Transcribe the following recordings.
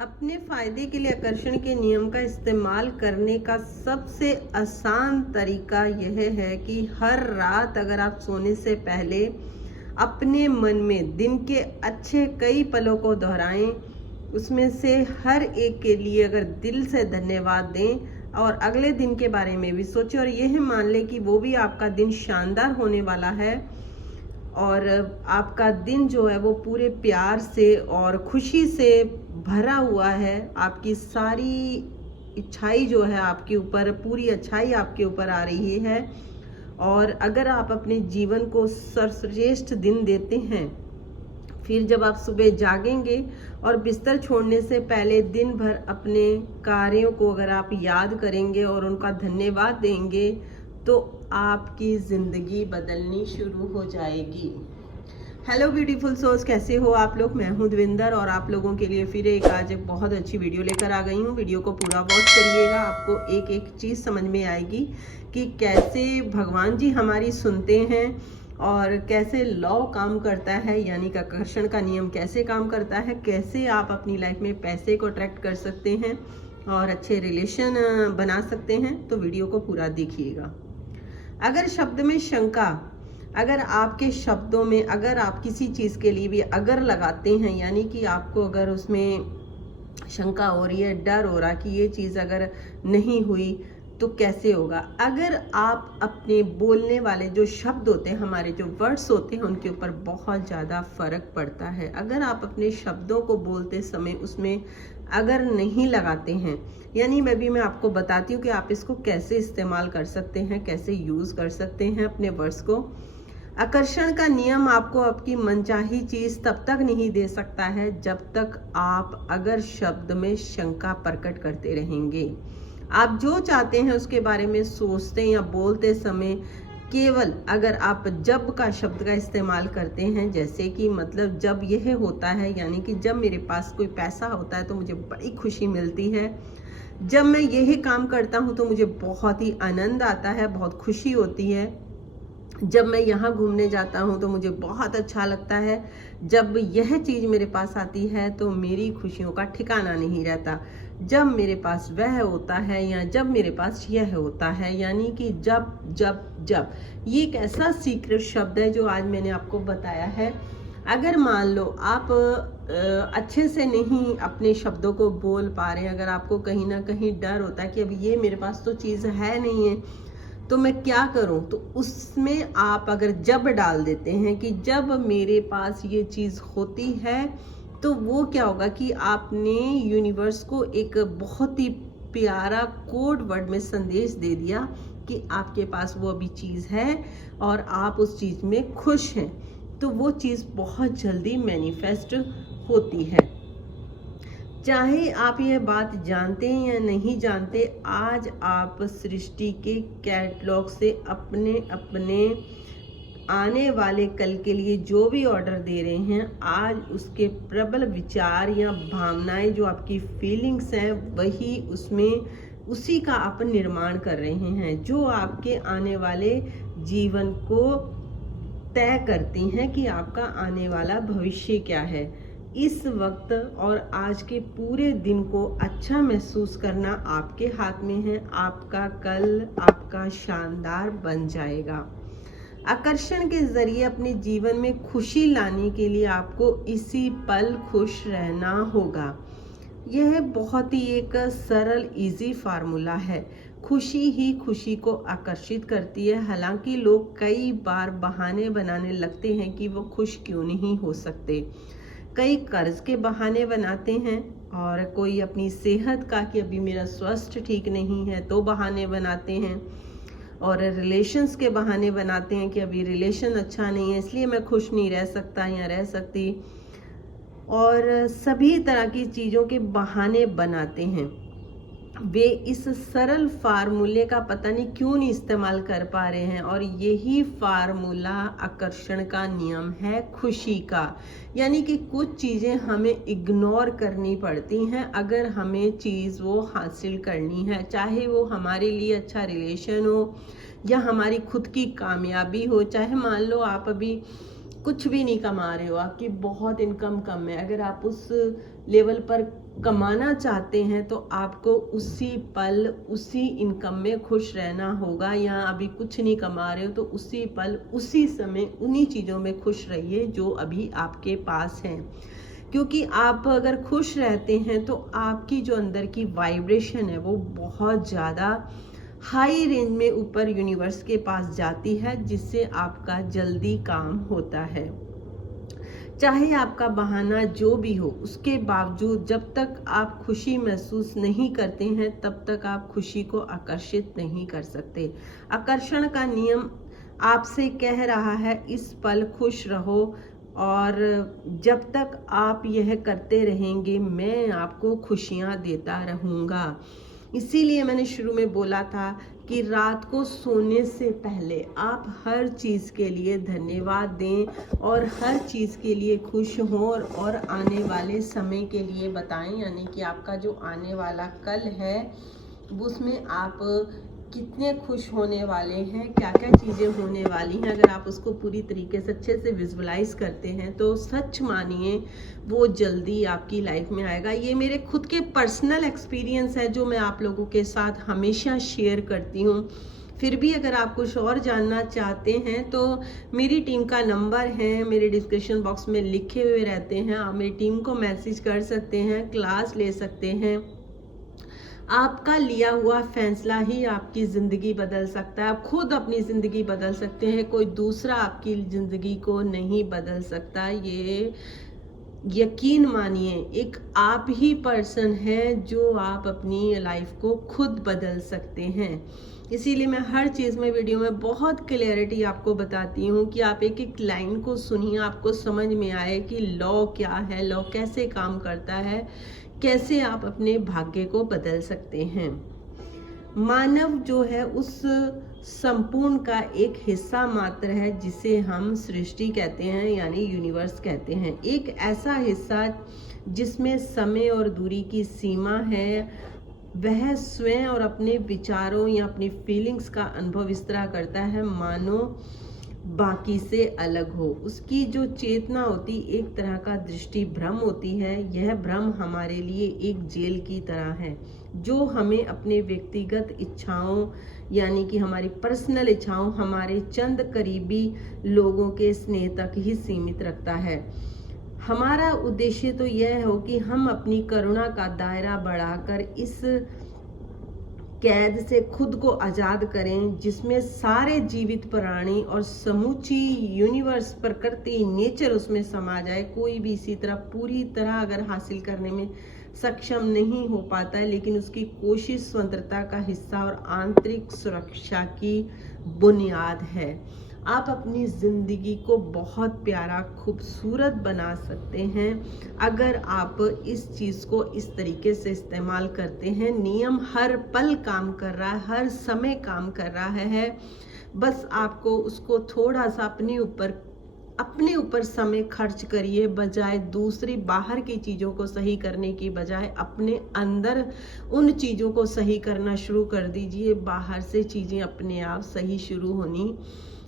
अपने फायदे के लिए आकर्षण के नियम का इस्तेमाल करने का सबसे आसान तरीका यह है कि हर रात अगर आप सोने से पहले अपने मन में दिन के अच्छे कई पलों को दोहराएं, उसमें से हर एक के लिए अगर दिल से धन्यवाद दें और अगले दिन के बारे में भी सोचें और यह मान लें कि वो भी आपका दिन शानदार होने वाला है और आपका दिन जो है वो पूरे प्यार से और खुशी से भरा हुआ है। आपकी सारी इच्छाई जो है आपके ऊपर, पूरी अच्छाई आपके ऊपर आ रही है। और अगर आप अपने जीवन को सर्वश्रेष्ठ दिन देते हैं, फिर जब आप सुबह जागेंगे और बिस्तर छोड़ने से पहले दिन भर अपने कार्यों को अगर आप याद करेंगे और उनका धन्यवाद देंगे तो आपकी ज़िंदगी बदलनी शुरू हो जाएगी। हेलो ब्यूटीफुल सोल्स, कैसे हो आप लोग? मैं हूं देविंदर और आप लोगों के लिए फिर आज एक बहुत अच्छी वीडियो लेकर आ गई हूं। वीडियो को पूरा वॉच करिएगा, आपको एक एक चीज़ समझ में आएगी कि कैसे भगवान जी हमारी सुनते हैं और कैसे लॉ काम करता है, यानी कि आकर्षण का नियम कैसे काम करता है, कैसे आप अपनी लाइफ में पैसे को अट्रैक्ट कर सकते हैं और अच्छे रिलेशन बना सकते हैं। तो वीडियो को पूरा देखिएगा। अगर शब्द में शंका, अगर आपके शब्दों में अगर आप किसी चीज़ के लिए भी अगर लगाते हैं, यानी कि आपको अगर उसमें शंका हो रही है, डर हो रहा कि ये चीज़ अगर नहीं हुई तो कैसे होगा। अगर आप अपने बोलने वाले जो शब्द होते हैं, हमारे जो वर्ड्स होते हैं, उनके ऊपर बहुत ज़्यादा फर्क पड़ता है। अगर आप अपने शब्दों को बोलते समय उसमें अगर नहीं लगाते हैं, यानी मैं आपको बताती हूँ कि आप इसको कैसे इस्तेमाल कर सकते हैं, कैसे यूज़ कर सकते हैं अपने वर्ड्स को। आकर्षण का नियम आपको आपकी मनचाही चीज़ तब तक नहीं दे सकता है जब तक आप अगर शब्द में शंका प्रकट करते रहेंगे। आप जो चाहते हैं उसके बारे में सोचते या बोलते समय केवल अगर आप जब का शब्द का इस्तेमाल करते हैं, जैसे कि मतलब जब यह होता है, यानी कि जब मेरे पास कोई पैसा होता है तो मुझे बड़ी खुशी मिलती है, जब मैं यही काम करता हूँ तो मुझे बहुत ही आनंद आता है, बहुत खुशी होती है, जब मैं यहाँ घूमने जाता हूँ तो मुझे बहुत अच्छा लगता है, जब यह चीज़ मेरे पास आती है तो मेरी खुशियों का ठिकाना नहीं रहता, जब मेरे पास वह होता है या जब मेरे पास यह होता है, यानी कि जब जब जब ये एक ऐसा सीक्रेट शब्द है जो आज मैंने आपको बताया है। अगर मान लो आप अच्छे से नहीं अपने शब्दों को बोल पा रहे हैं, अगर आपको कहीं ना कहीं डर होता है कि अब ये मेरे पास तो चीज़ है नहीं है तो मैं क्या करूं, तो उसमें आप अगर जब डाल देते हैं कि जब मेरे पास ये चीज़ होती है, तो वो क्या होगा कि आपने यूनिवर्स को एक बहुत ही प्यारा कोड वर्ड में संदेश दे दिया कि आपके पास वो अभी चीज़ है और आप उस चीज़ में खुश हैं, तो वो चीज़ बहुत जल्दी मैनिफेस्ट होती है। चाहे आप यह बात जानते हैं या नहीं जानते, आज आप सृष्टि के कैटलॉग से अपने अपने आने वाले कल के लिए जो भी ऑर्डर दे रहे हैं, आज उसके प्रबल विचार या भावनाएं, जो आपकी फीलिंग्स हैं, वही उसमें उसी का आप निर्माण कर रहे हैं, जो आपके आने वाले जीवन को तय करती हैं कि आपका आने वाला भविष्य क्या है। इस वक्त और आज के पूरे दिन को अच्छा महसूस करना आपके हाथ में है। आपका कल आपका शानदार बन जाएगा। आकर्षण के जरिए अपने जीवन में खुशी लाने के लिए आपको इसी पल खुश रहना होगा। यह बहुत ही एक सरल इजी फार्मूला है। खुशी ही खुशी को आकर्षित करती है। हालांकि लोग कई बार बहाने बनाने लगते हैं कि वो खुश क्यों नहीं हो सकते। कई कर्ज के बहाने बनाते हैं और कोई अपनी सेहत का कि अभी मेरा स्वास्थ्य ठीक नहीं है तो बहाने बनाते हैं, और रिलेशंस के बहाने बनाते हैं कि अभी रिलेशन अच्छा नहीं है इसलिए मैं खुश नहीं रह सकता या रह सकती, और सभी तरह की चीज़ों के बहाने बनाते हैं। वे इस सरल फार्मूले का पता नहीं क्यों नहीं इस्तेमाल कर पा रहे हैं, और यही फार्मूला आकर्षण का नियम है खुशी का। यानी कि कुछ चीज़ें हमें इग्नोर करनी पड़ती हैं अगर हमें चीज़ वो हासिल करनी है, चाहे वो हमारे लिए अच्छा रिलेशन हो या हमारी खुद की कामयाबी हो। चाहे मान लो आप अभी कुछ भी नहीं कमा रहे हो, आपकी बहुत इनकम कम है, अगर आप उस लेवल पर कमाना चाहते हैं तो आपको उसी पल उसी इनकम में खुश रहना होगा। या अभी कुछ नहीं कमा रहे हो तो उसी पल उसी समय उन्हीं चीज़ों में खुश रहिए जो अभी आपके पास हैं। क्योंकि आप अगर खुश रहते हैं तो आपकी जो अंदर की वाइब्रेशन है वो बहुत ज़्यादा हाई रेंज में ऊपर यूनिवर्स के पास जाती है, जिससे आपका जल्दी काम होता है। चाहे आपका बहाना जो भी हो, उसके बावजूद जब तक आप खुशी महसूस नहीं करते हैं तब तक आप खुशी को आकर्षित नहीं कर सकते। आकर्षण का नियम आपसे कह रहा है इस पल खुश रहो, और जब तक आप यह करते रहेंगे मैं आपको खुशियां देता रहूँगा। इसीलिए मैंने शुरू में बोला था कि रात को सोने से पहले आप हर चीज़ के लिए धन्यवाद दें और हर चीज़ के लिए खुश हों, और आने वाले समय के लिए बताएं, यानी कि आपका जो आने वाला कल है उसमें आप कितने खुश होने वाले हैं, क्या क्या चीज़ें होने वाली हैं। अगर आप उसको पूरी तरीके से अच्छे से विजुअलाइज करते हैं तो सच मानिए वो जल्दी आपकी लाइफ में आएगा। ये मेरे खुद के पर्सनल एक्सपीरियंस है जो मैं आप लोगों के साथ हमेशा शेयर करती हूँ। फिर भी अगर आप कुछ और जानना चाहते हैं तो मेरी टीम का नंबर है मेरे डिस्क्रिप्शन बॉक्स में लिखे हुए रहते हैं, आप मेरी टीम को मैसेज कर सकते हैं, क्लास ले सकते हैं। आपका लिया हुआ फैसला ही आपकी ज़िंदगी बदल सकता है। आप खुद अपनी ज़िंदगी बदल सकते हैं, कोई दूसरा आपकी ज़िंदगी को नहीं बदल सकता। ये यकीन मानिए, एक आप ही पर्सन है जो आप अपनी लाइफ को खुद बदल सकते हैं। इसीलिए मैं हर चीज़ में वीडियो में बहुत क्लियरिटी आपको बताती हूँ कि आप एक एक लाइन को सुनिए, आपको समझ में आए कि लॉ क्या है, लॉ कैसे काम करता है, कैसे आप अपने भाग्य को बदल सकते हैं। मानव जो है उस संपूर्ण का एक हिस्सा मात्र है जिसे हम सृष्टि कहते हैं, यानी यूनिवर्स कहते हैं। एक ऐसा हिस्सा जिसमें समय और दूरी की सीमा है, वह स्वयं और अपने विचारों या अपनी फीलिंग्स का अनुभव इस तरह करता है मानो बाकी से अलग हो। उसकी जो चेतना होती एक तरह का दृष्टि भ्रम होती है। यह भ्रम हमारे लिए एक जेल की तरह है जो हमें अपने व्यक्तिगत इच्छाओं, यानी कि हमारी पर्सनल इच्छाओं, हमारे चंद करीबी लोगों के स्नेह तक ही सीमित रखता है। हमारा उद्देश्य तो यह हो कि हम अपनी करुणा का दायरा बढ़ाकर इस कैद से खुद को आज़ाद करें जिसमें सारे जीवित प्राणी और समूची यूनिवर्स, प्रकृति, नेचर उसमें समा जाए। कोई भी इसी तरह पूरी तरह अगर हासिल करने में सक्षम नहीं हो पाता है, लेकिन उसकी कोशिश स्वतंत्रता का हिस्सा और आंतरिक सुरक्षा की बुनियाद है। आप अपनी ज़िंदगी को बहुत प्यारा, खूबसूरत बना सकते हैं अगर आप इस चीज़ को इस तरीके से इस्तेमाल करते हैं। नियम हर पल काम कर रहा है, हर समय काम कर रहा है। बस आपको उसको थोड़ा सा अपने ऊपर समय खर्च करिए, बजाय दूसरी बाहर की चीज़ों को सही करने की बजाय अपने अंदर उन चीज़ों को सही करना शुरू कर दीजिए। बाहर से चीज़ें अपने आप सही शुरू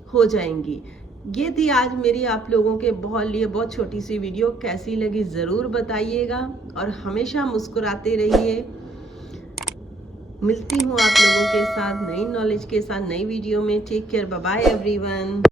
हो जाएंगी। ये थी आज मेरी आप लोगों के लिए बहुत छोटी सी वीडियो। कैसी लगी ज़रूर बताइएगा और हमेशा मुस्कुराते रहिए। मिलती हूँ आप लोगों के साथ नई नॉलेज के साथ नई वीडियो में। Take care, bye bye everyone.